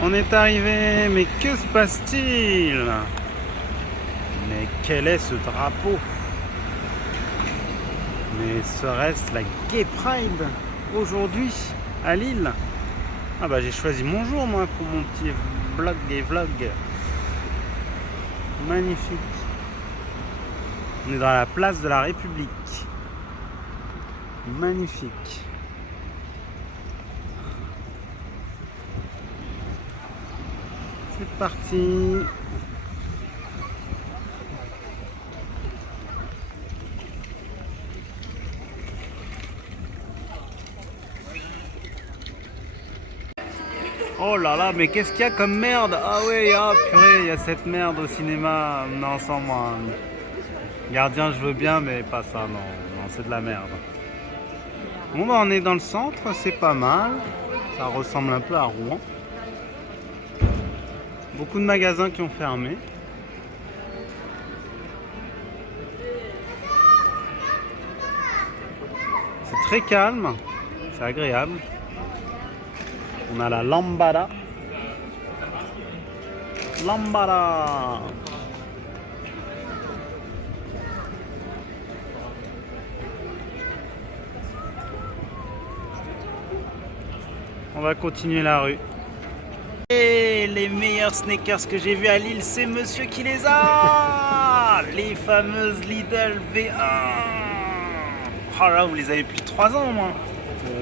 On est arrivé, mais que se passe-t-il? Mais quel est ce drapeau? Mais serait-ce la Gay Pride aujourd'hui à Lille? Ah bah j'ai choisi mon jour moi pour mon petit vlog et vlog. Magnifique. On est dans la place de la République. Magnifique. C'est parti. Oh là là, mais qu'est-ce qu'il y a comme merde? Ah ouais, ah purée, il y a cette merde au cinéma. Non, sans moi. Gardien, je veux bien, mais pas ça, non. Non, c'est de la merde. Bon, bah on est dans le centre, c'est pas mal. Ça ressemble un peu à Rouen. Beaucoup de magasins qui ont fermé. C'est très calme, c'est agréable. On a la Lambada. Lambada. On va continuer la rue. Et les meilleurs sneakers que j'ai vus à Lille, c'est monsieur qui les a. Les fameuses Lidl V1. Oh là, vous les avez depuis 3 ans au moins.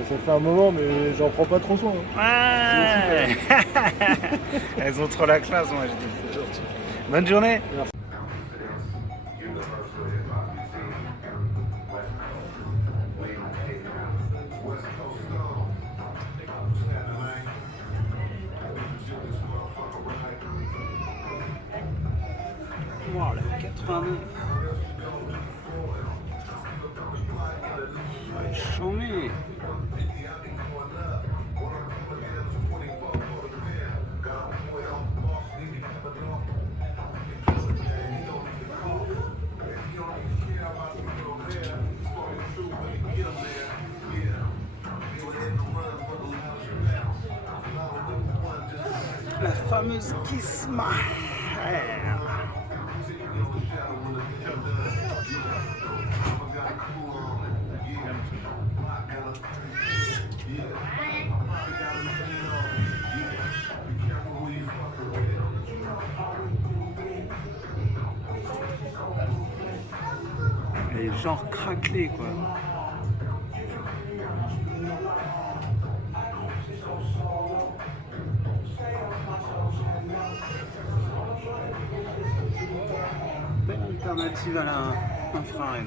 Ça fait un moment, mais j'en prends pas trop soin. Ouais. Elles ont trop la classe, moi je dis. Bonne journée. Merci. Wow, la 89. Ouais, chambé. La fameuse Kisma. Elle est genre craquelée quoi. Belle alternative à la infrared.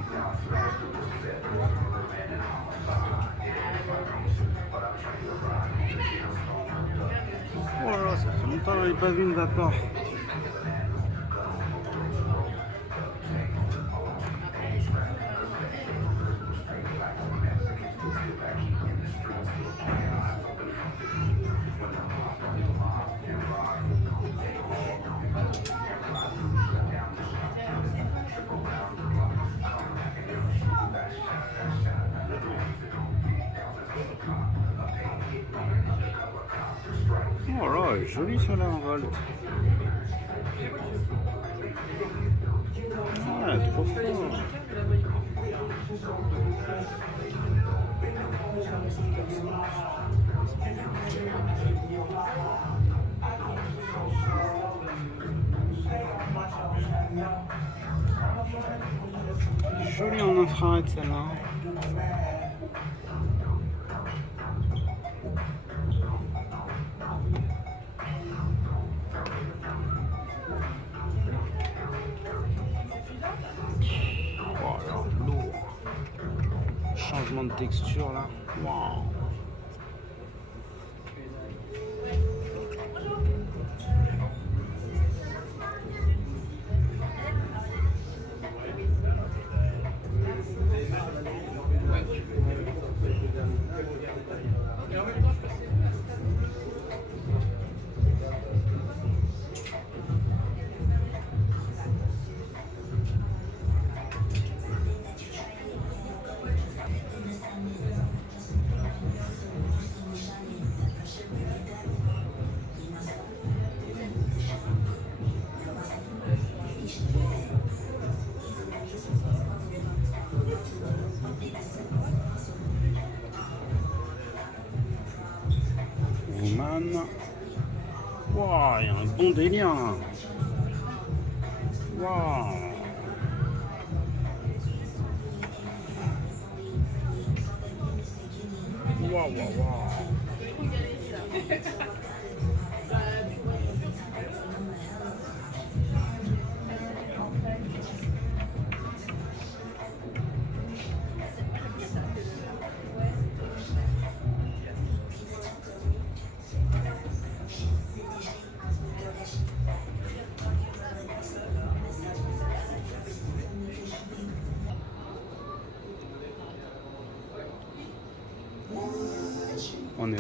Oh là là, ça fait longtemps que je n'avais pas vu une vapeur. Oh là, elle est jolie sur la Volt. Ah, trop fort. Jolie en infrared celle-là. Oh là, lourd. Changement de texture là. Wow. Waouh, il y a un bon délire. Waouh. Waouh, waouh, waouh. On est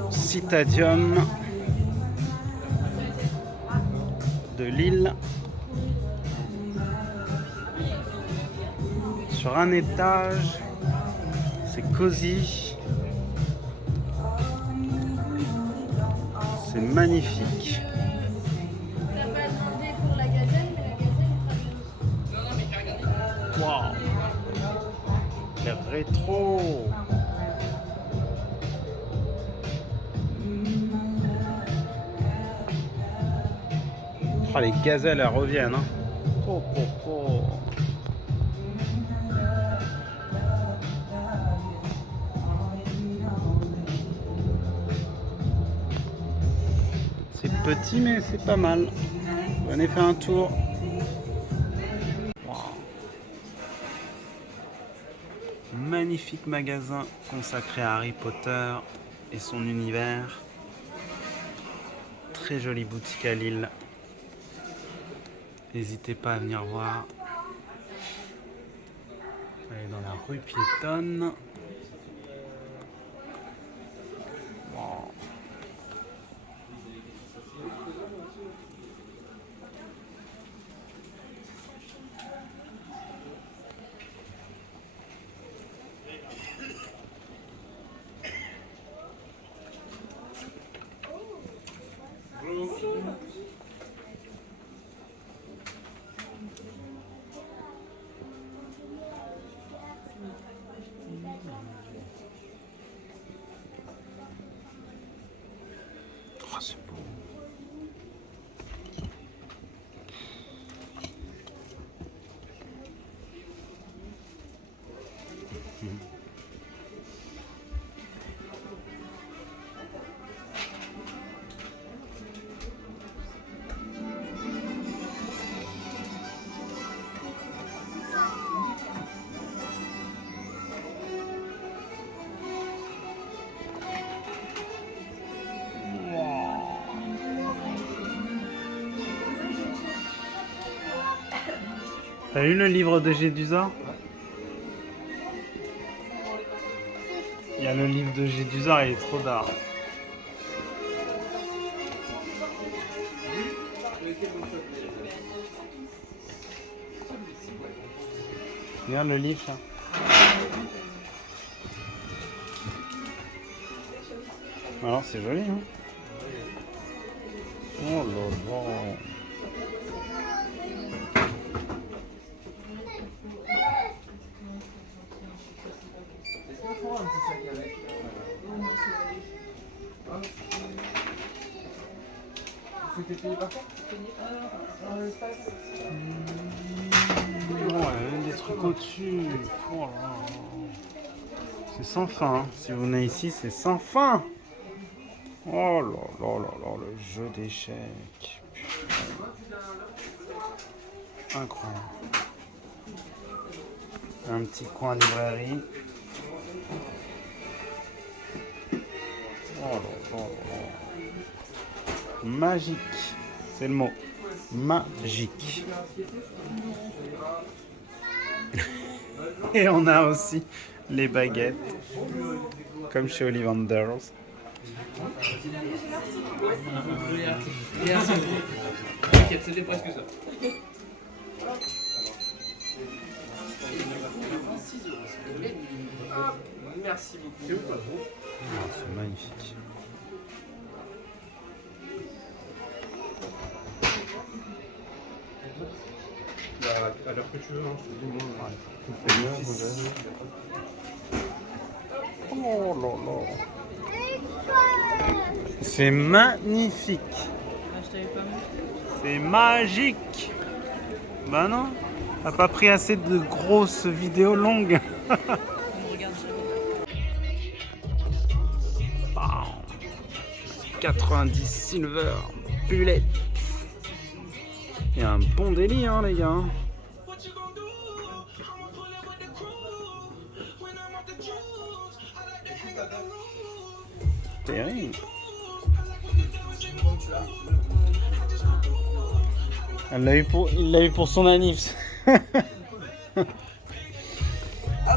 au Citadium de Lille. Sur un étage, c'est cosy. C'est magnifique. T'as pas demandé pour la gazelle, mais la gazelle est très bien. Waouh. C'est rétro. Oh, les gazelles, elles reviennent. Hein. Oh, oh, oh. C'est petit, mais c'est pas mal. Venez faire un tour. Wow. Magnifique magasin consacré à Harry Potter et son univers. Très jolie boutique à Lille. N'hésitez pas à venir voir. Allez dans la rue piétonne. Wow. Oh, c'est beau. T'as lu le livre de Gédusa? Il y a le livre de Gédusa, il est trop d'art. Regarde le livre là. Alors c'est joli hein. Oh là là. C'était payé par quoi Ouais, des trucs au-dessus. Oh là là. C'est sans fin. Hein. Si vous venez ici, c'est sans fin. Oh là là là là, le jeu d'échecs. Incroyable. Un petit coin librairie. Oh là là là. Magique, c'est le mot. Magique. Et on a aussi les baguettes, comme chez Ollivanders. Merci. T'inquiète, c'était presque ça. Merci beaucoup. Ah, c'est magnifique. À l'heure que tu veux, hein, je te dis, moi, tout fait bien, modèle. Oh là là. C'est magnifique. Je t'avais pas montré. C'est magique. Bah non, t'as pas pris assez de grosses vidéos longues. On regarde jamais. Bam. 90 silver bullet. Il y a un bon délire, hein, les gars. Terrible. Il l'a eu pour son anniv. Ah,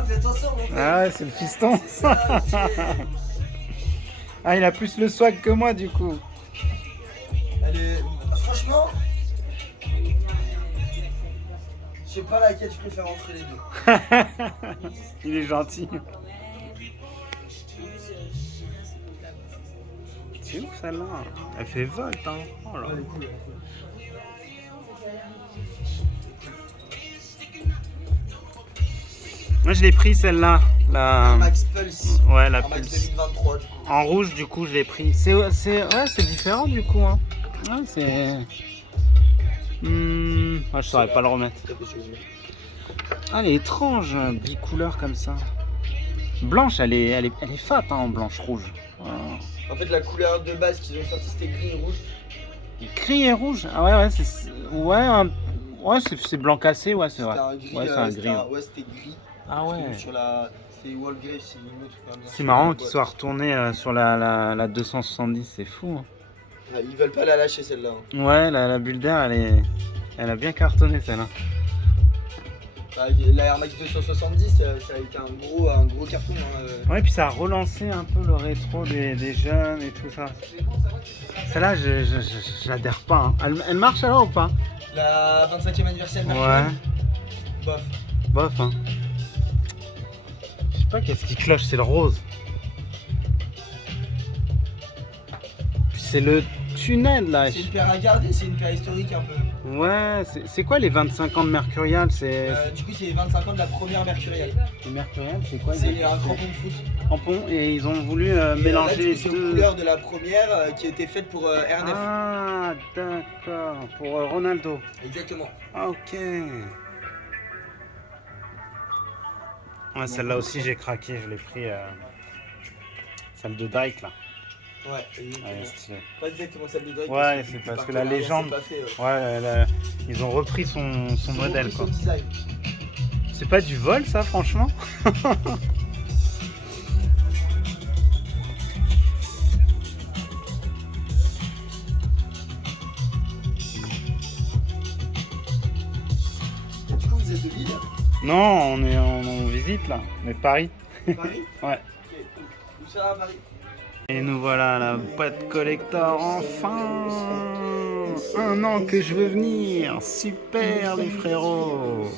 vous êtes ensemble en fait. Ah ouais, c'est le fiston. C'est ça, ok. Ah, il a plus le swag que moi du coup. Franchement, je sais pas laquelle je préfère entre les deux. Il est gentil. C'est ouf celle-là. Elle fait volt, hein. Oh là. Moi je l'ai pris celle-là. La... Max Pulse. Ouais, la En Max Pulse. 2023 du coup. En rouge du coup je l'ai pris. C'est différent du coup. Hein. Ouais, c'est... Ouais, je saurais pas le remettre. Ah, elle est étrange, bicouleur comme ça. Blanche, elle est fat hein, en blanche-rouge. Voilà. En fait, la couleur de base qu'ils ont sorti c'était gris et rouge. Gris et rouge. Ah ouais, c'est blanc cassé, ouais, c'est vrai. C'était un gris. Ouais, c'est un gris. Ouais, c'était gris. Ah ouais. Sur la. C'est Wallgrave, c'est une autre. C'est marrant qu'il soit retourné sur la 270, c'est fou. Hein. Ouais, ils veulent pas la lâcher celle-là. Hein. Ouais, la bulle d'air, elle a bien cartonné celle-là. Bah, la Air Max 270, ça a été un gros carton. Hein. Ouais, puis ça a relancé un peu le rétro des jeunes et tout ça. Celle-là, je l'adhère pas. Hein. Elle marche alors ou pas? La 25e anniversaire Ouais. Mercury. Bof. Bof, hein. Je sais pas qu'est-ce qui cloche, c'est le rose. Puis c'est le tunnel là. C'est une paire à garder, c'est une paire historique un peu. Ouais, c'est quoi les 25 ans de Mercurial? Du coup, c'est les 25 ans de la première Mercurial. Le Mercurial, c'est quoi? C'est un crampon de foot. Crampon, et ils ont voulu Et là, mélanger du les coup, c'est aux deux. couleurs de la première qui a été faite pour R9. Ah, d'accord. Pour Ronaldo. Exactement. Ah, ok. Ouais, celle-là aussi, j'ai craqué. Je l'ai pris. Celle de Drake, là. Ouais, Ouais, exactement. stylé. Pas exactement celle de Drake. Ouais, c'est parce que la partenariat, légende. c'est pas fait, Ouais, ils ont repris son modèle, Son quoi. design. C'est pas du vol, ça, franchement? Et du coup, vous êtes de Lille, Non, on est en visite, là. Mais Paris. Paris? Ouais. Ok, cool. Où ça, à Paris? Et nous voilà, la boîte collector, enfin! Un an que je veux venir! Super, les frérots!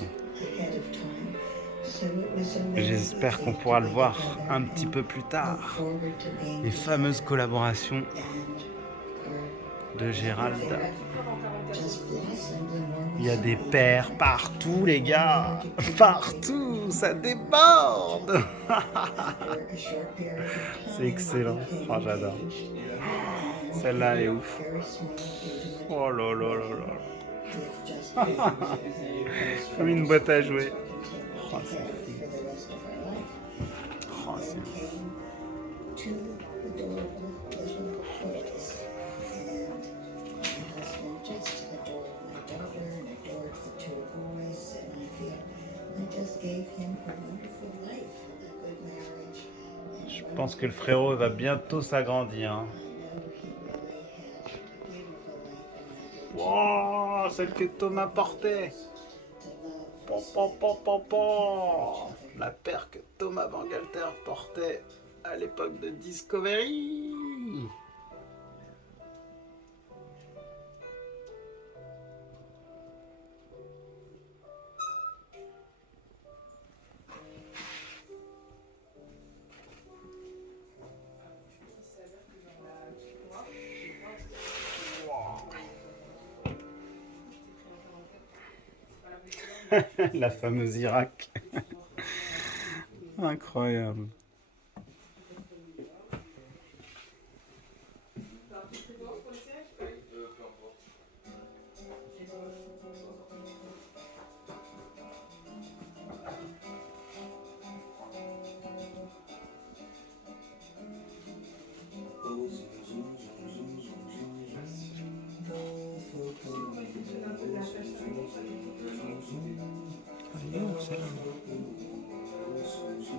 J'espère qu'on pourra le voir un petit peu plus tard. Les fameuses collaborations de Gérald. Il y a des paires partout, les gars! Partout! Ça déborde! C'est excellent. Oh, j'adore. Celle-là, elle est ouf. Oh là là là là. Comme une boîte à jouer. Oh, c'est fou. Oh, c'est ouf. Je pense que le frérot va bientôt s'agrandir. Hein. Wow, celle que Thomas portait. La paire que Thomas Bangalter portait à l'époque de Discovery. La fameuse Irak. Incroyable.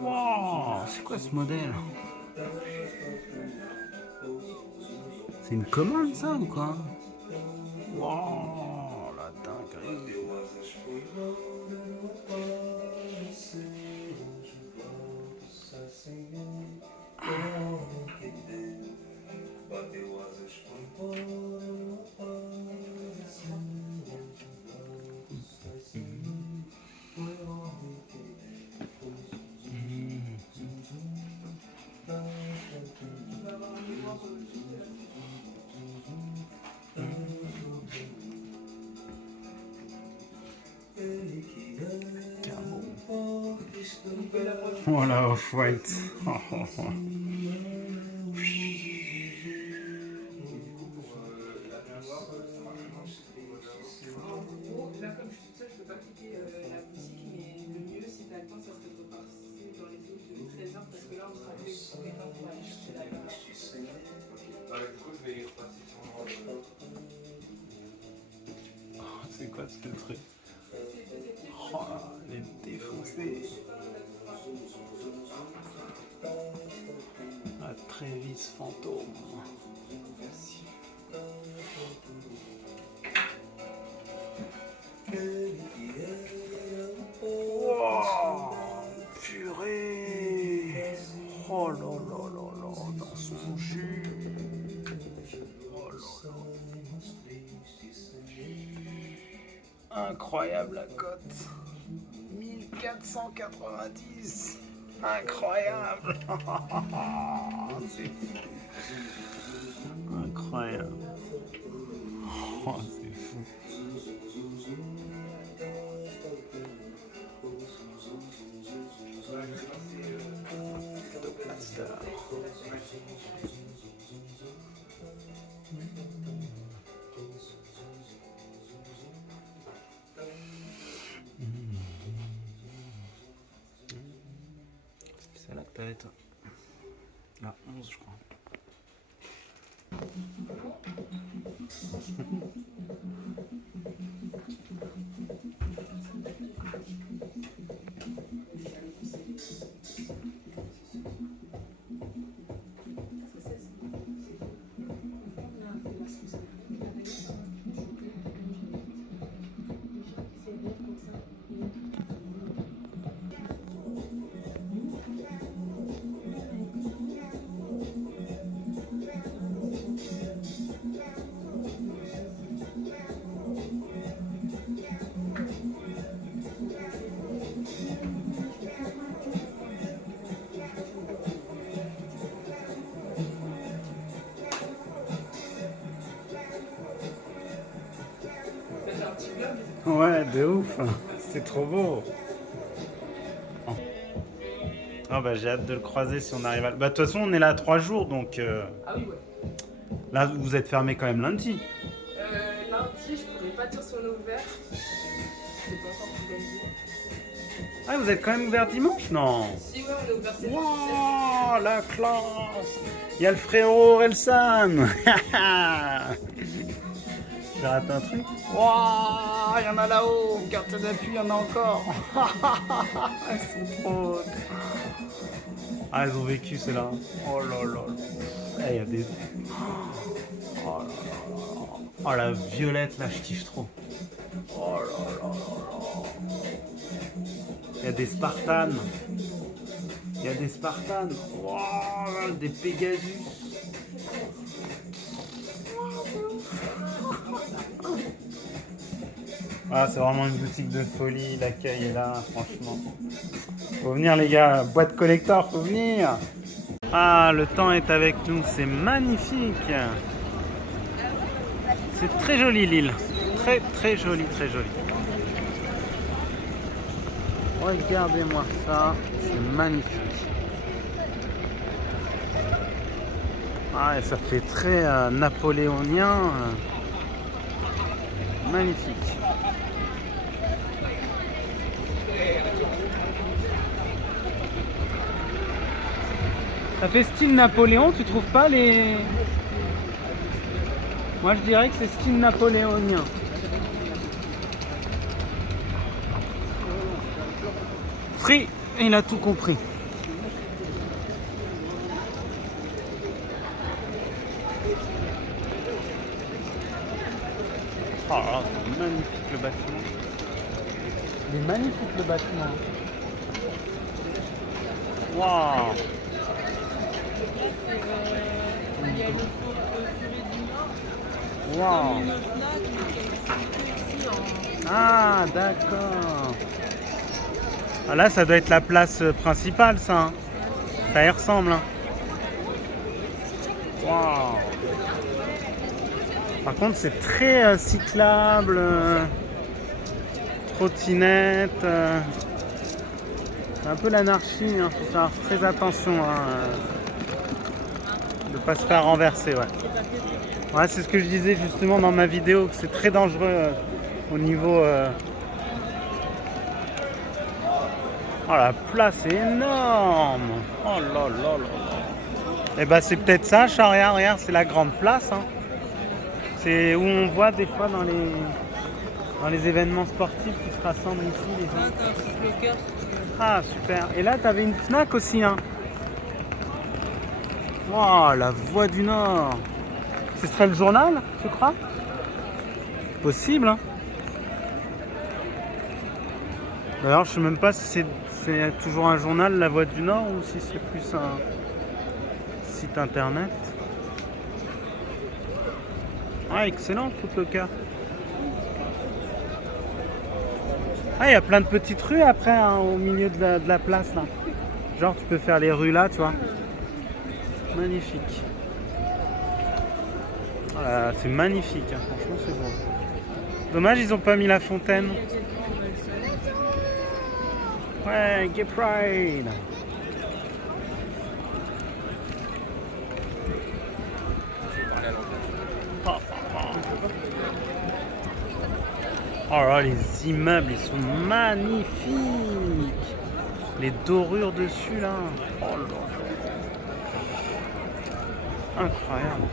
Wow, c'est quoi ce modèle? C'est une commande ça ou quoi? Wow, la dinguerie. Voilà, Off-White. Oh, oh, oh. Là, comme je suis toute seule, je peux pas quitter la boutique, mais le mieux, si t'as le temps, ça serait de repasser dans les eaux de 13h, parce que là, on sera plus compétent pour aller chercher la gare. Du coup, je vais y repasser sur le... C'est quoi ce truc? Oh, elle est défoncée. La Trévis fantôme. Merci. Wow, purée. Oh là là là là, dans son jus. Oh là là. Incroyable la cote. 1490. Incroyable. C'est fou. Incroyable. Oh, c'est fou. Toplaster. C'est là que t'avais toi. Là, 11 je crois. Ouais, de ouf. C'est trop beau. Ah bah j'ai hâte de le croiser si on arrive à... Bah de toute façon on est là 3 jours donc... Ah oui, ouais. Là vous êtes fermé quand même lundi. Lundi, je pourrais pas dire si on est ouvert. C'est pas encore organisé. Ah vous êtes quand même ouvert dimanche? Non. Si, ouais, on est ouvert 7 jours. Wow, la classe. Il y a le frérot Relsan. J'ai raté un truc. Wow, il y en a là-haut. Carte d'appui, il y en a encore. Elles sont trop hautes. Ah, elles ont vécu, celles-là. Oh là là. Il y a des... Oh là là. Oh, la violette, là, je kiffe trop. Oh là là là là. Il y a des Spartans. Il y a des Spartans. Wow, des Pegasus. Ah, c'est vraiment une boutique de folie, l'accueil est là, franchement. Faut venir les gars, boîte collector, faut venir. Ah, le temps est avec nous, c'est magnifique. C'est très joli l'île, très très joli, très joli. Regardez-moi ça, c'est magnifique. Ah, et ça fait très napoléonien. Magnifique. Ça fait style Napoléon, tu trouves pas les... Moi je dirais que c'est style napoléonien. Free, il a tout compris. Oh là, c'est magnifique le bâtiment. Il est magnifique le bâtiment. Waouh. Il y a le Furet du Nord. Waouh. Une fenêtre qui est située ici en... Ah, d'accord. Ah, là, ça doit être la place principale, ça. Hein. Ça y ressemble. Hein. Waouh. Par contre, c'est très cyclable. Trottinette. C'est un peu l'anarchie. Il faut faire très attention. De ne pas se faire renverser. Ouais, ouais, c'est ce que je disais justement dans ma vidéo, que c'est très dangereux au niveau... Oh, la place est énorme. Oh là là là là. Et bah c'est peut-être ça, Charia, regarde, c'est la grande place. Hein. C'est où on voit des fois dans les événements sportifs qui se rassemblent ici les gens. Là, t'as un footlocker. Ah super. Et là t'avais une Fnac aussi. Hein. Wow, la Voix du Nord. Ce serait le journal, je crois. Possible. Hein. D'ailleurs, je sais même pas si c'est toujours un journal, La Voix du Nord, ou si c'est plus un site internet. Ah, excellent, Footlocker. Ah, il y a plein de petites rues après, hein, au milieu de la place, là. Genre, tu peux faire les rues là, tu vois. Magnifique. Voilà, c'est magnifique, hein, franchement, c'est beau. Dommage, ils ont pas mis la fontaine. Ouais, Gay Pride. Oh là, les immeubles, ils sont magnifiques. Les dorures dessus, là. Oh là là. Incroyable.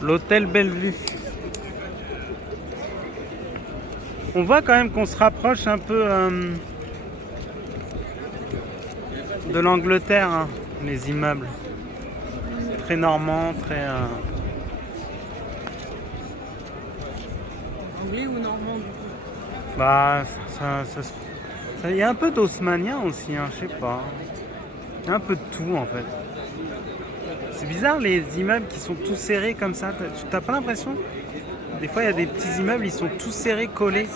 L'hôtel Bellevue. On voit quand même qu'on se rapproche un peu de l'Angleterre, hein, les immeubles. Très normands, très... Anglais ou normand du coup? Bah, il y a un peu d'haussmannien aussi, hein, je sais pas. Il y a un peu de tout en fait. C'est bizarre les immeubles qui sont tous serrés comme ça. T'as pas l'impression? Des fois il y a des petits immeubles, ils sont tous serrés, collés.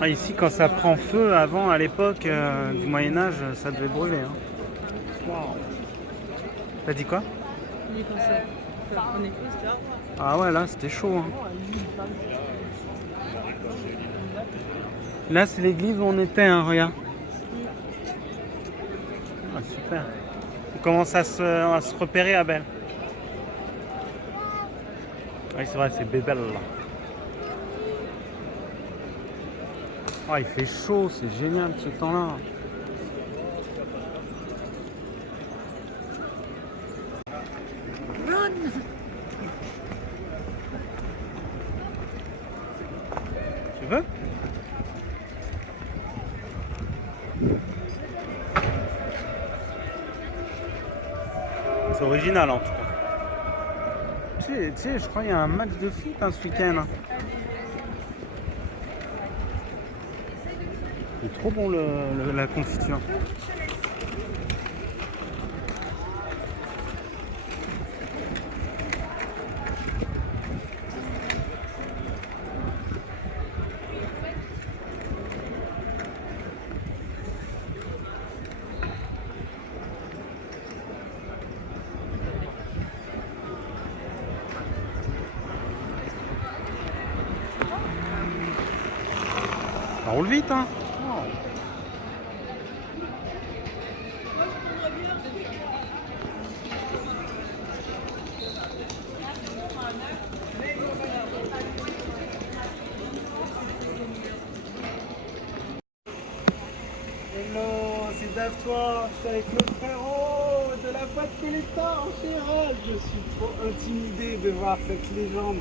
Ah, ici quand ça prend feu, avant à l'époque du Moyen-Âge, ça devait brûler. Hein. Wow. T'as dit quoi? Oui, comme ça. On est plus là. Ah ouais, là c'était chaud. Hein. Là c'est l'église où on était, hein, regarde. Ah, super. On commence à se repérer à Belle. Oui, c'est vrai, c'est Bébel là. Oh, il fait chaud, c'est génial ce temps-là. Tu veux? C'est original en tout cas. Tu sais, je crois qu'il y a un match de foot hein, ce week-end. Hein. C'est trop bon la confiture. Ça roule vite, hein. soir, je suis avec le frérot de la boîte collector en Gérald. Je suis trop intimidé de voir cette légende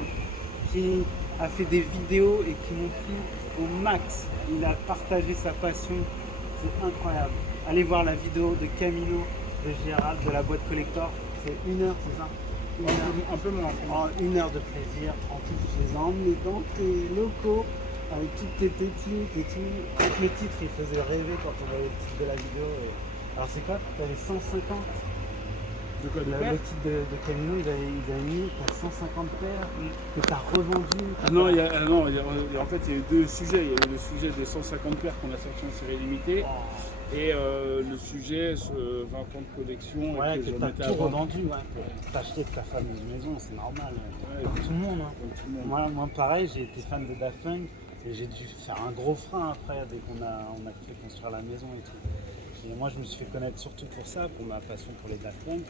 qui a fait des vidéos et qui m'ont plu au max. Il a partagé sa passion, c'est incroyable. Allez voir la vidéo de Camilo de Gérald de la boîte collector, c'est 1 heure, c'est ça? Un peu moins. En 1 heure de plaisir, en plus je les ai emmenés dans tes locaux avec toutes tes tétines et tout. Donc le titre il faisait rêver quand on avait le titre de la vidéo. Alors c'est quoi? Tu avais 150? De quoi, de Le paires? titre de Camilo il avait mis t'as 150 paires que tu as revendu. Non, en fait, il y a eu 2 sujets. Il y a eu le sujet des 150 paires qu'on a sorti en série limitée et le sujet 20 ans de collection. Ouais, et que j'en t'as étais tout avant. revendu, ouais, pour t'acheter de ta fameuse maison, c'est normal. Ouais, Comme tout le monde. Hein. comme tout le monde. Moi pareil, j'ai été fan de Daft Punk et j'ai dû faire un gros frein après dès qu'on a fait construire la maison et tout. Et moi je me suis fait connaître surtout pour ça, pour ma passion pour les Daft Punk.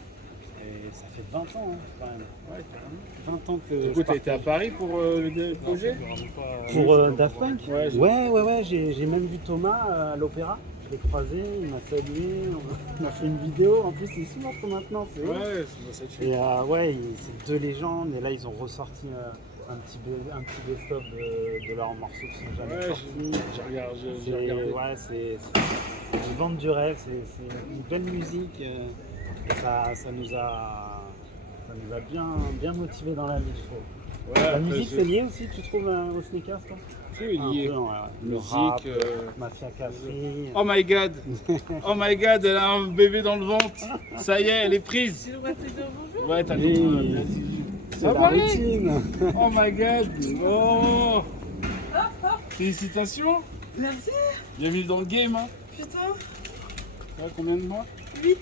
Et ça fait 20 ans hein, quand même. Ouais, carrément. 20 ans que. Du coup, t'as été à Paris pour le projet? Pour Daft Punk? Ouais, Ouais, j'ai même vu Thomas à l'opéra. Je l'ai croisé, il m'a salué, on a fait une vidéo. En plus, il est mort maintenant. C'est ouf. Ouais, ça tue. Et ouais, c'est 2 légendes. Et là, ils ont ressorti un petit best-of de leurs morceaux qui sont jamais Ouais, sortis. j'ai regardé. Ouais, c'est du vendre du rêve. C'est une belle musique. Et ça nous a bien motivés dans la vie, je trouve. Ouais, La après, musique, c'est lié aussi, tu trouves, aux sneakers, toi? tout est lié. Un peu, ouais. Le Musique. rap, Mafia Café. Oh my god! Oh my god, elle a un bébé dans le ventre! Ça y est, elle est prise! J'ai le droit de te dire bonjour? Ouais, t'as le Oui. droit. C'est Ah la ouais. routine. Oh my god! Oh! Félicitations! Merci. Bienvenue dans le game, hein! Putain. Ouais, combien de mois? 8.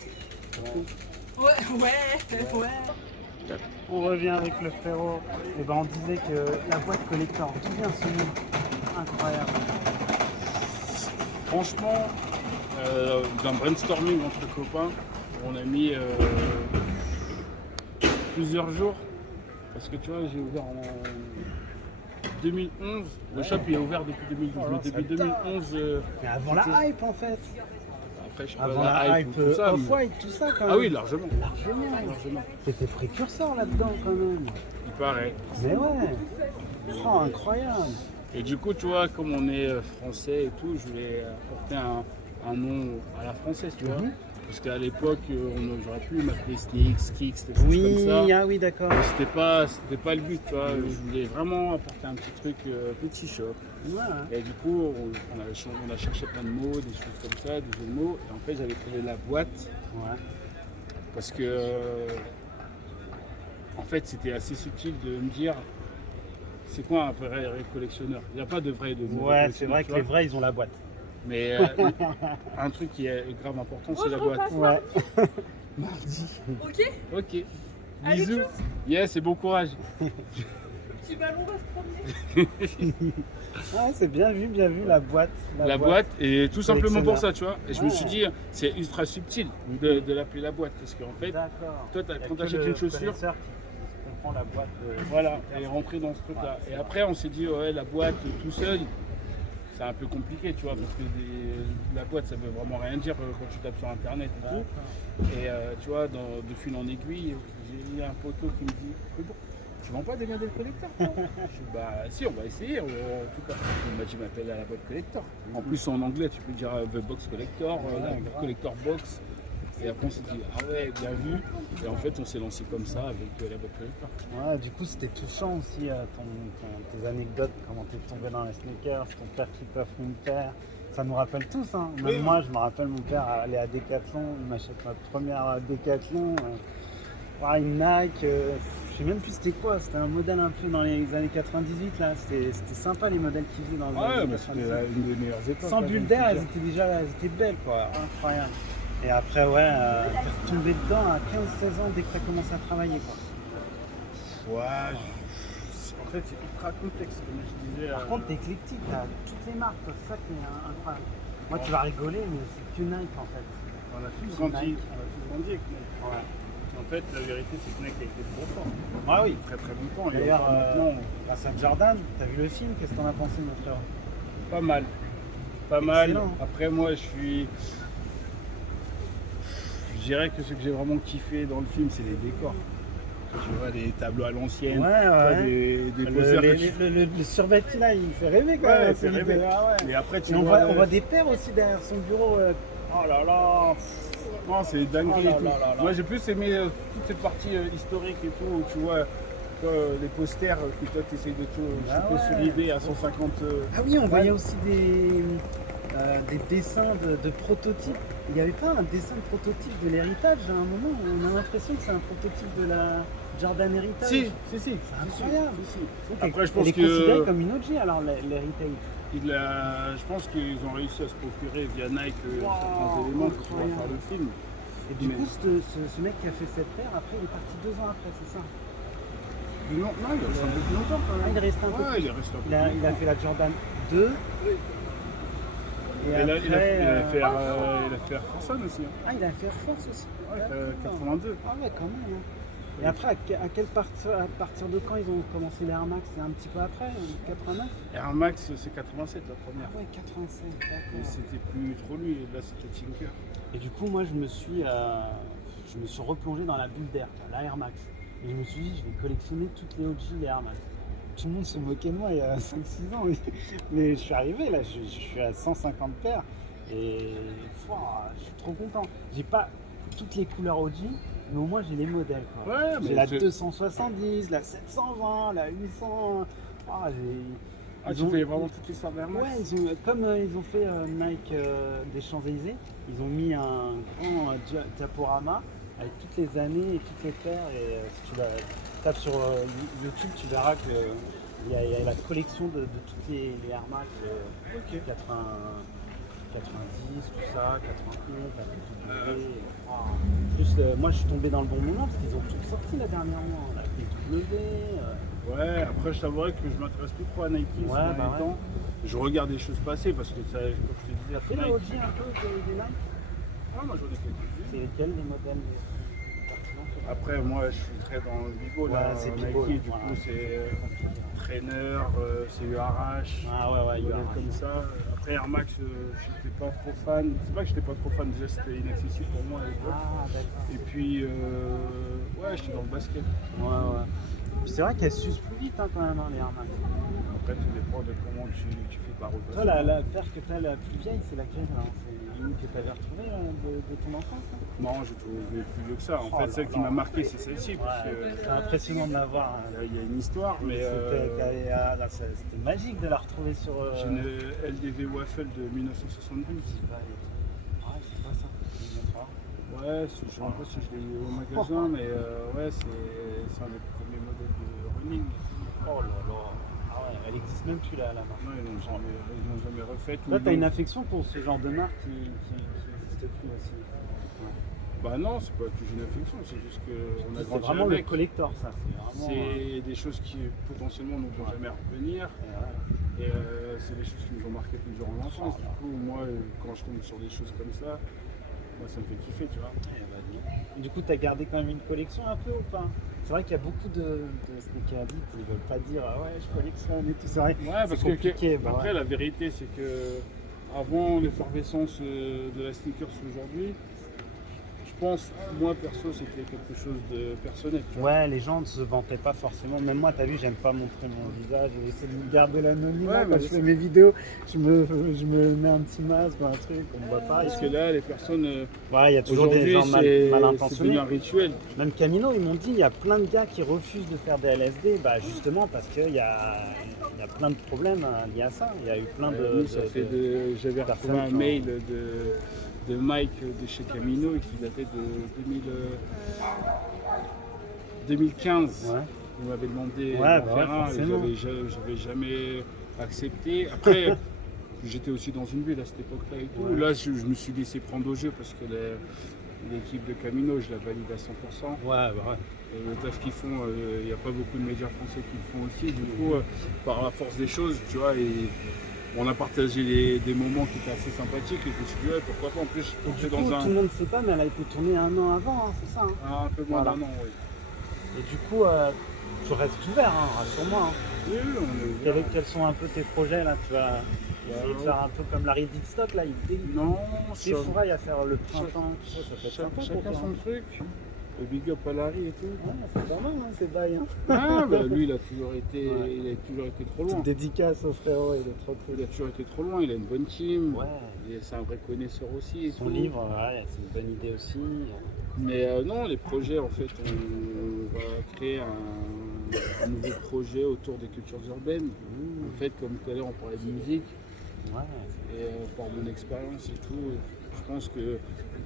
Ouais. On revient avec le frérot. Et ben on disait que la boîte collector, d'où vient ce nom? Incroyable. Franchement, d'un brainstorming entre copains, on a mis plusieurs jours. Parce que tu vois, j'ai ouvert en 2011. Le shop il est ouvert depuis 2012. Mais depuis 2011, Mais avant la hype en fait. après je sais pas Avant la la hype hype ou tout ça. mais- Off-White, tout ça quand même. Ah oui, largement. Largement. T'étais précurseur là-dedans quand même. Il paraît. Mais ouais. Oh, incroyable. Et du coup, tu vois, comme on est français et tout, je voulais apporter un nom à la française, tu vois. Mhm. Parce qu'à l'époque, j'aurais pu m'appeler Sneaks, Kicks, des choses Oui, comme ça. ah oui, d'accord. Mais c'était pas le but, tu vois. Je voulais vraiment apporter un petit truc, petit shop. Ouais. Et du coup, on a cherché plein de mots, des choses comme ça, des jeux de mots. Et en fait, j'avais trouvé la boîte Ouais. parce que, en fait, c'était assez subtil de me dire, c'est quoi un vrai collectionneur? Il n'y a pas de vrai et de mauvais Ouais, c'est collectionneur, vrai tu que les vois. vrais, ils ont la boîte. Mais un truc qui est grave important, c'est la boîte. Ouais. Ok. Ok. Allez, Bisous. Yes, et bon courage. Petit ballon va se promener. Ah, c'est bien vu, la boîte. La boîte, et tout simplement pour ça, Collectionneur. tu vois. Et je Ouais. me suis dit, c'est ultra subtil de l'appeler la boîte. Parce qu'en fait, D'accord. toi, Il y a quand que t'achètes le une chaussure, connaisseur qui comprend la boîte. voilà, et rentrer dans ce truc-là. Ouais, c'est Et après, on s'est dit, ouais, la boîte tout seul, c'est un peu compliqué, tu vois, parce que la boîte, ça veut vraiment rien dire quand tu tapes sur Internet et tout. Et tu vois, de fil en aiguille, j'ai eu un poteau qui me dit, mais bon, tu vends pas des modèles collector, toi? Je dis, bah si, on va essayer, en tout cas. Il m'a dit, m'appelle à la boîte collector. En plus, en anglais, tu peux dire The Box Collector, la Collector Box. Et après, on s'est dit, ah ouais, bien vu. Et en fait, on s'est lancé comme ça avec la boîte collector. Ouais, du coup, c'était touchant aussi, tes anecdotes, comment t'es tombé dans les sneakers, ton père qui t'offre une paire. Ça nous rappelle tous, hein. Même moi, je me rappelle mon père aller à Decathlon, il m'achète ma première Decathlon. Ouais, une Nike, je sais même plus c'était quoi, c'était un modèle un peu dans les années 98 là, c'était sympa les modèles qu'ils faisaient dans les Ouais, années mais c'était 98. une des meilleures époques. Sans hein, bulle donc, d'air, c'est elles étaient déjà elles étaient belles quoi, incroyable. Et après ouais, t'es retombé dedans à 15-16 ans dès que t'as commencé à travailler quoi. Ouais, en fait, c'est ultra complexe, comme je disais. Par contre t'es éclectique, t'as toutes les marques, c'est ça qui est incroyable. Moi tu vas rigoler mais c'est que Nike en fait. on a tous c'est grandi, Nike. on a tous grandi avec Nike. Ouais. En fait, la vérité, c'est que Nike a été trop fort. Ah oui. Très très longtemps. Et D'ailleurs, encore maintenant, grâce à Jordan, t'as vu le film, qu'est-ce que t'en as pensé mon frère? pas mal. Pas mal. Excellent. Après, moi, je suis. Je dirais que ce que j'ai vraiment kiffé dans le film, c'est les décors. Tu vois, des tableaux à l'ancienne, Ouais, tu vois, ouais. des posters que tu- Le survêt là, il fait rêver quand Ouais, même. il fait rêver. Ah ouais. Et après, tu Et on vois, voit des paires aussi derrière son bureau. Oh là là. non, c'est dinguerie Oh là et tout. là là là. Moi, j'ai plus aimé toute cette partie historique et tout, où tu vois les posters que toi, tu essayes de tout Ah choper sur ouais. eBay à 150. Ah oui, on Ouais. voyait aussi des dessins de prototypes. Il n'y avait pas un dessin de prototype de l'héritage à un moment où on a l'impression que c'est un prototype de la Jordan Heritage. Si. C'est incroyable. Si. Après, je pense Elle est considérée que comme une OG alors l'héritage. je pense qu'ils ont réussi à se procurer via Nike Wow, certains éléments pour pouvoir incroyable. faire le film. Et du Mais- coup, ce mec qui a fait cette paire, après, il est parti 2 ans après, c'est ça? Non, il est resté un peu plus longtemps quand Ah, il même. est resté un peu Ouais, plus. il est resté un peu Il a plus fait la Jordan 2. Et Et là, après, il a fait Air Force One aussi. Ah, il a fait Air Force aussi. Ouais, D'accord. 82. Ah ouais, quand même. Hein. Et après, à partir de quand ils ont commencé les Air Max? C'est un petit peu après, 89? Air Max, c'est 87 la première. Ah ouais, 87, Et d'accord. c'était plus trop lui, là c'était Tinker. Et du coup, moi, je me suis replongé dans la bulle d'air, la Air Max. Et je me suis dit, je vais collectionner toutes les OG des Air Max. Tout le monde se moquait de moi il y a 5-6 ans. Mais je suis arrivé, là, je suis à 150 paires. Et je suis trop content. J'ai pas toutes les couleurs OG, mais au moins j'ai les modèles. Quoi. Ouais, J'ai mais la c'est- 270, la 720, la 800. Ah, Ah, tu fais vraiment toutes les sortes d'Air Max? Ouais, comme ils ont fait Nike des Champs-Élysées, ils ont mis un grand diaporama avec toutes les années et toutes les paires. Et si tu tapes sur YouTube, tu verras qu'il y a la collection de toutes les Air Max 80, 90, tout ça, 91, la W. En plus, moi je suis tombé dans le bon moment parce qu'ils ont tout sorti là dernièrement. La PW. Ouais, après je t'avouerai que je m'intéresse plus trop à Nike ces derniers bah ouais. temps. Je regarde des choses passer parce que ça, comme je te disais, Tu as fait la Nike. OG un peu des Nike? Ah, moi j'en ai quelques-unes. C'est lesquels les modèles pertinents? Après, moi je suis très dans le bigo là. Ouais, c'est Nike, bigo, du voilà. coup c'est trainer, c'est URH. Ah ouais, Des il y a modèles comme ça. Après Air Max, j'étais pas trop fan. C'est pas que j'étais pas trop fan, déjà c'était inaccessible pour moi à l'époque. Ah d'accord. Et puis, ouais, j'étais dans le basket. Ouais. C'est vrai qu'elles s'usent plus vite hein, quand même, hein, les Air Max. Après, tout dépend de comment tu fais par repasser. Toi, la paire que tu as la plus vieille, c'est laquelle alors? C'est une que tu avais retrouvée de ton enfance hein? Non, j'ai trouvé plus vieux que ça. En Oh fait, là celle qui là. m'a marqué, c'est celle-ci. Parce Ouais, que c'est impressionnant de la voir. Hein. il y a une histoire, mais C'était magique de la retrouver sur. j'ai une LDV Waffle de 1972. Ah, c'est pas ça. Je vais mettre là. Ouais, je ne sais pas si je l'ai eu au magasin, mais ouais, c'est un des premiers modèles de running. Oh là là. Ah ouais, elle existe même plus la marque. Non, ils l'ont jamais refaite. Toi, t'as une affection pour ce genre de marque qui n'existe plus aussi. Bah non, c'est pas que j'ai une affection, c'est juste qu'on a C'est grandi vraiment le avec. collector, ça. C'est vraiment. C'est des choses qui potentiellement ne vont jamais revenir. Et c'est des choses qui nous ont marqué plus durant l'enfance. Du coup, moi, quand je tombe sur des choses comme ça, moi, ça me fait kiffer, tu vois. Et du coup, tu as gardé quand même une collection un peu ou pas? C'est vrai qu'il y a beaucoup de sneaker addicts qui ne veulent pas dire ah ouais, je collectionne et tout ça. Ouais, parce c'est compliqué. que après, la vérité, c'est que avant l'effervescence de la sneakers aujourd'hui, je pense, moi perso, c'était quelque chose de personnel. Tu vois. Ouais, les gens ne se vantaient pas forcément. Même moi, t'as vu, j'aime pas montrer mon visage. J'essaie de garder l'anonymat. Ouais, Quand mais je c'est- fais mes vidéos, je me mets un petit masque ou un truc, on me voit pas. Parce que là, les personnes, Ouais, il y a toujours des aujourd'hui, gens mal c'est devenu intentionnés. un rituel. Même Camino, ils m'ont dit, il y a plein de gars qui refusent de faire des LSD, bah justement parce qu'il y a plein de problèmes liés à ça. Il y a eu plein de. J'avais personnes retrouvé un qui ont- mail de Mike de chez Camino et qui datait de 2015. Ouais. Il m'avait demandé Ouais, d'en bah faire ouais, un forcément. et j'avais jamais accepté. Après, j'étais aussi dans une bulle à cette époque-là et tout. Ouais. Là, je me suis laissé prendre au jeu parce que l'équipe de Camino, je la valide à 100%. Ouais, bah ouais. Et le taf qu'ils font, il n'y a pas beaucoup de médias français qui le font aussi. Du coup, par la force des choses, tu vois, et on a partagé des moments qui étaient assez sympathiques et je me suis dit, ouais, pourquoi pas. En plus, Et je du dans coup, tout le un, monde ne sait pas, mais elle a été tournée 1 an avant, hein, c'est ça. Hein. un peu moins Voilà. d'un an, oui. Et du coup, tu restes ouvert, hein, rassure-moi. Hein. Oui, on est ouvert. Quels sont un peu tes projets là? Tu vas Essayer de faire un peu comme Larry Dickstock là, Non, c'est ça- fourraille à faire le printemps, tout ça, ça peut être sympa. chacun pour toi, son hein. truc. Le big up à Larry et tout. Ouais, c'est pas mal, hein, c'est bail. Hein. Ah, bah lui, il a toujours été, Ouais. il a toujours été trop Petite loin. dédicace au frérot, il est trop cool. Il a toujours été trop loin, il a une bonne team. Ouais. C'est un vrai connaisseur aussi. Et Son tout. livre, ouais, c'est une bonne idée aussi. Mais non, les projets, en fait, on va créer un nouveau projet autour des cultures urbaines. En fait, comme tout à l'heure, on parlait de musique. Ouais. Et par mon expérience et tout, je pense que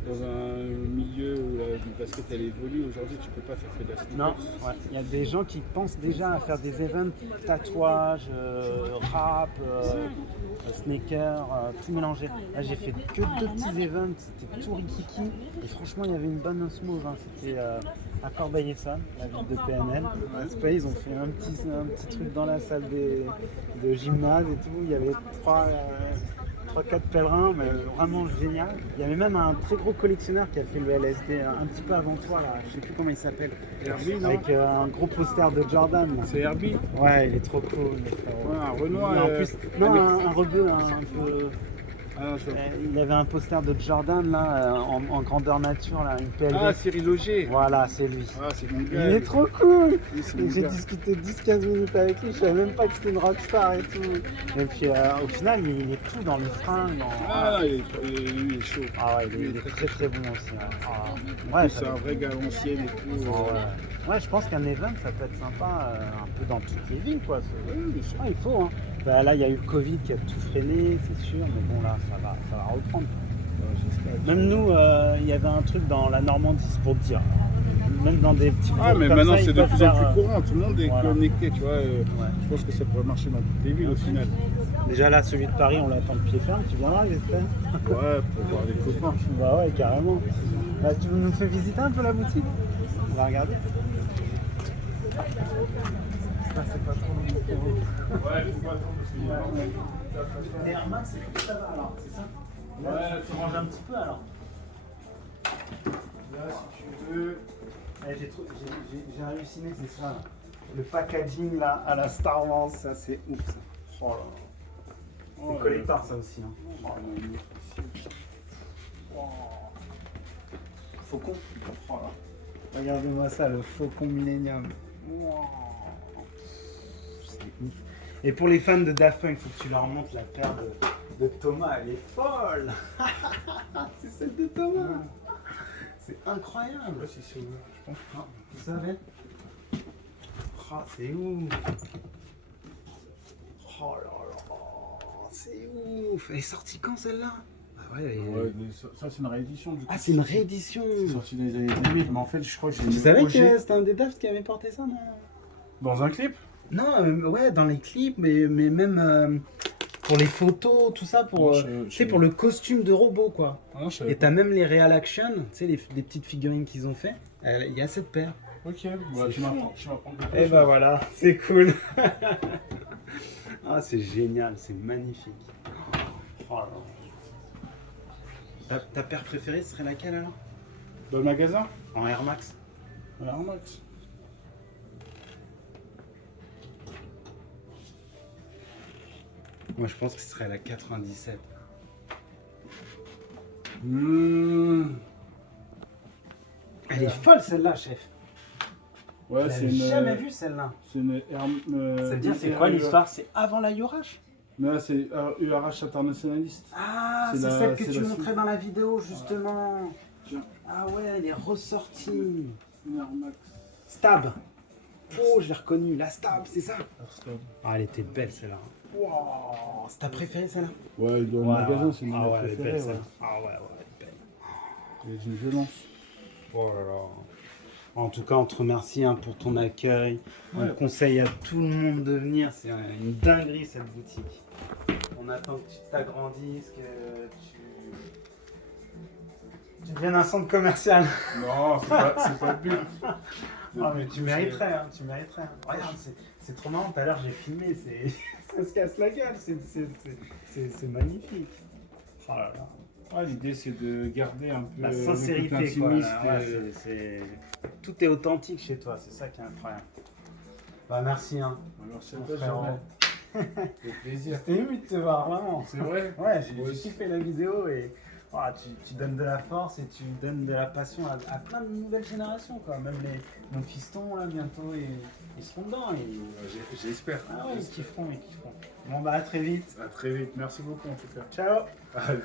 dans un milieu où la basket elle évolue, aujourd'hui tu peux pas faire que de la sneakers. Non, ouais. Il y a des gens qui pensent déjà à faire des events tatouage, rap, sneakers, tout mélangé. Là j'ai fait que 2 petits events, c'était tout rikiki. Et franchement il y avait une bonne smooth, hein. C'était à Corbeil-Essonnes, la ville de PNL. Aspect, ils ont fait un petit truc dans la salle de gymnase et tout. Il y avait 3-4 pèlerins, mais vraiment génial. Il y avait même un très gros collectionneur qui a fait le LSD un petit peu avant toi, là. Je sais plus comment il s'appelle. Herbie, non? Avec un gros poster de Jordan. Là. C'est Herbie. Ouais, il est trop cool. Le frérot. Ouais, un Renoir. Et en plus, non, un rebeu un peu. Ah, je vois. Il avait un poster de Jordan là, en grandeur nature, là, une PLV. Ah, Cyril Loger. Voilà, c'est lui. Ah, c'est mon Il gars. est trop cool. Oui, c'est Et mon j'ai gars. discuté 10-15 minutes avec lui, je savais même pas que c'était une rockstar et tout. Et puis au final, il est tout dans les fringues. Ah, il est chaud. Ah ouais, il est très très bon aussi. Ouais, ouais, C'est un vrai gars à l'ancienne et tout. Ah ouais. Ouais, je pense qu'un event ça peut être sympa un peu dans toutes les villes quoi. Bien sûr. Il faut. Hein. Bah, là, il y a eu le Covid qui a tout freiné, c'est sûr, mais bon là, ça va reprendre. Même nous, il y avait un truc dans la Normandie, c'est pour te dire. Même dans des petits Ah, groupes mais comme maintenant ça, c'est ils de peuvent plus en faire, plus courant, tout le monde est voilà. connecté, tu vois. Je pense que ça pourrait marcher dans toutes les villes au final. Déjà là, celui de Paris, on l'attend de pied ferme, tu viendras j'espère. Ouais, pour voir les copains. Bah ouais, carrément. Bah, tu nous fais visiter un peu la boutique? On va regarder. Ça, c'est pas trop long. Ouais, faut pas attendre parce qu'il y a Les Air Max, c'est plus ça va alors, c'est ça? Là, tu manges un petit peu alors. Là, si tu veux. J'ai halluciné, c'est ça. Là. Le packaging là, à la Star Wars, ça c'est ouf ça. Oh là là. C'est collector ça aussi. Hein. Oh, oh. Faucon. Oh là. Regardez-moi ça, le Faucon Millennium. Wow. C'est ouf. Et pour les fans de Daft Punk, il faut que tu leur montres la paire de Thomas, elle est folle. C'est celle de Thomas. C'est incroyable. Ouais, c'est ouvert, je pense. Ah, vous savez? Oh, c'est ouf. Oh là là, c'est ouf. Elle est sortie quand celle-là? Ah ouais, Ouais, mais ça c'est une réédition du coup. Ah, c'est une réédition. C'est sorti dans les années 2000, mais en fait, je crois que j'ai Tu savais que c'était un des Daft qui avait porté ça, non? Dans un clip? Non, ouais, dans les clips, mais même pour les photos, tout ça, pour, tu sais, pour le costume de robot, quoi. Ah, non, je savais Et pas. t'as même les Real Action, tu sais, les petites figurines qu'ils ont fait. Il y a cette paire. Ok, bah, C'est tu fou. m'apprends quelque Et chose. bah voilà, c'est cool. Ah, c'est génial, c'est magnifique. Oh là là. Ta paire préférée ce serait laquelle alors? Dans le magasin? En Air Max? Alors, Max. Moi je pense que ce serait la 97. Elle est folle celle-là, chef. Ouais, Je c'est l'avais une. jamais vue celle-là. C'est une. Ça veut dire c'est quoi l'histoire? C'est avant la Yorash? Mais là, c'est URH internationaliste. Ah, C'est c'est la- celle que c'est tu la montrais suite. dans la vidéo justement. Tiens. Ah ouais, elle est ressortie. Une Air Max. Stab. Oh, je l'ai reconnue, la Stab, c'est ça? Airstone. Ah, elle était belle celle-là. Wow, c'est ta préférée celle-là? Ouais, dans le magasin, c'est mon Ah ouais, elle est préféré. belle Ouais. celle-là. Ah ouais, ouais, elle est belle. Elle est d'une violence. Oh là là. En tout cas, on te remercie hein, pour ton accueil. On Ouais. conseille à tout le monde de venir. C'est une dinguerie cette boutique. On attend que tu t'agrandisses, que tu deviennes un centre commercial. Non, c'est pas le but. Ah mais tu mériterais, hein, tu mériterais. Hein. Regarde, c'est trop marrant, tout à l'heure j'ai filmé, ça se casse la gueule, c'est magnifique. Oh là là. Ouais, l'idée c'est de garder un peu La le sincérité, côté quoi. intimiste. Ouais, tout est authentique chez toi, c'est ça qui est incroyable. Bah merci, hein. Merci à mon toi, frère. Jordan. Avec plaisir. J'étais ému de te voir, vraiment. C'est vrai? Ouais, Moi j'ai aussi. kiffé la vidéo et tu donnes de la force et tu donnes de la passion à plein de nouvelles générations, quoi. Même nos fistons, là, bientôt, ils seront dedans. J'espère. Ah ouais, ils kifferont, ils kifferont. Bon, bah, à très vite. À très vite. Merci beaucoup en tout cas. Ciao. Allez.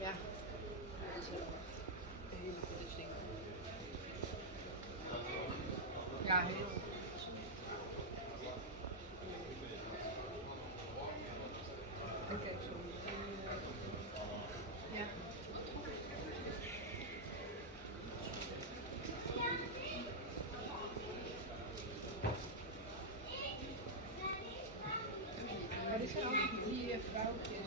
Ja. Ja, heel. Oké, sorry. Ja. Maar dit zijn allemaal die vrouwtjes.